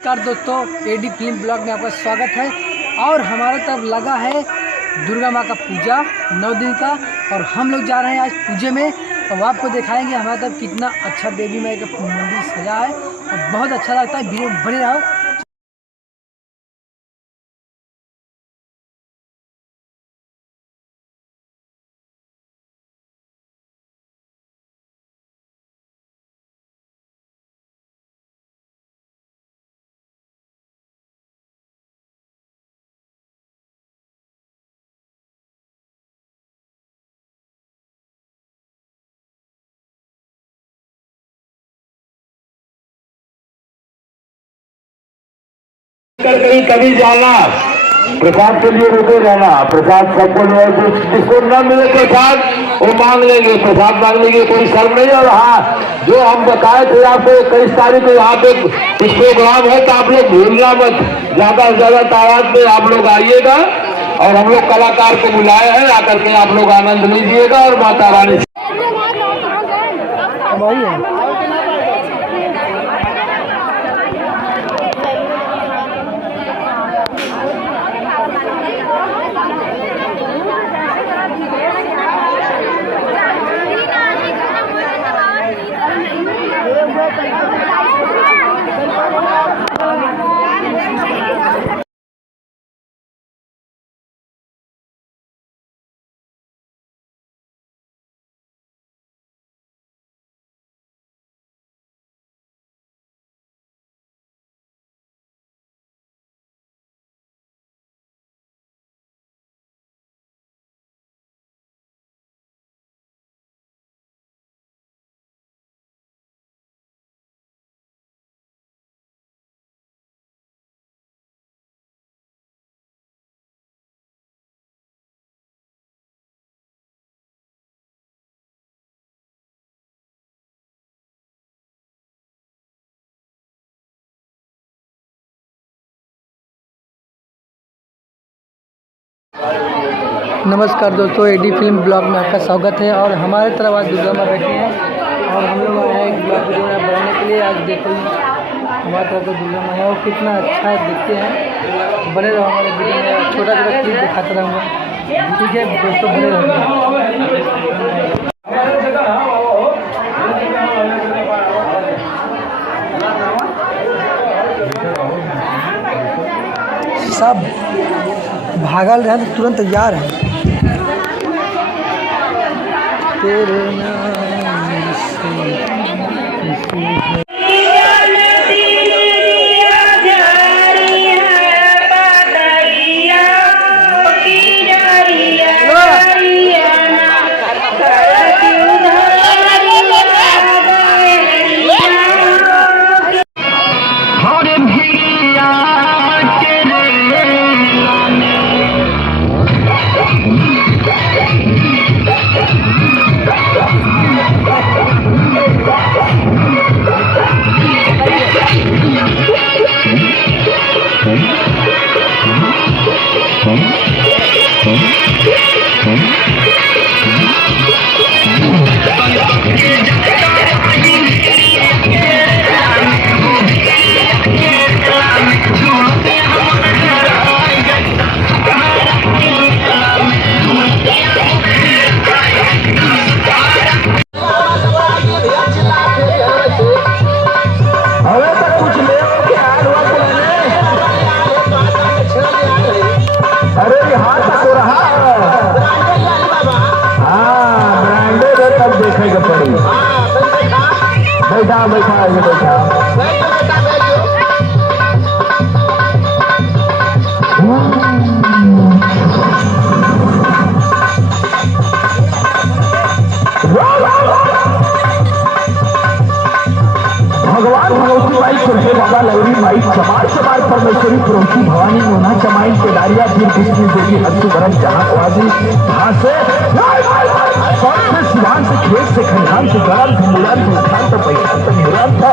नमस्कार दोस्तों, AD film blog में आपका स्वागत है। और हमारे तरफ लगा है दुर्गा माँ का पूजा 9 दिन का, और हम लोग जा रहे हैं आज पूजे में। तो आपको दिखाएंगे हमारे तरफ कितना अच्छा देवी माँ का मंदिर सजा है और बहुत अच्छा लगता है। वीडियो में बने रहो। कहीं कभी जाना, प्रसाद के लिए रुके रहना। प्रसाद सबको जिसको न मिले प्रसाद वो मांग लेंगे, प्रसाद मांगने की कोई शर्म नहीं। और हाँ, जो हम बताए थे आपको 21 तारीख को यहाँ पे कुछ प्रोग्राम है, तो आप लोग भूलना मत। ज्यादा से ज्यादा तादाद में आप लोग आइएगा और हम लोग कलाकार को बुलाए हैं, आकर के आप लोग आनंद लीजिएगा और माता रानी नमस्कार दोस्तों, एडी फिल्म ब्लॉग में आपका स्वागत है। और हमारे तरफ आज दुर्गा माँ बैठी हैं और हम लोग आए हैं एक ब्लॉग वीडियो बनाने के लिए। आज देखो हमारे तरफ तो दुर्गा माँ है और कितना अच्छा दिखते हैं। बने रहो हमारे वीडियो में, छोटा छोटा क्लिप दिखाता रहूँगा। ठीक है दोस्तों, बने रहो। सब भागल रहे तो तुरंत तैयार है। तेरे नाम से भगवान भगवती बाई सुरहे बाबा लवरी माई चमार चमार परमेश्वरी रोटी भवानी नोना चमाई के डारिया फिर कृष्ण देवी हत्सु भरत जहाँ आदि वहां से सिवान से खेत से खंडान से गरम से मुलान से उठान से पैसा से मुलान था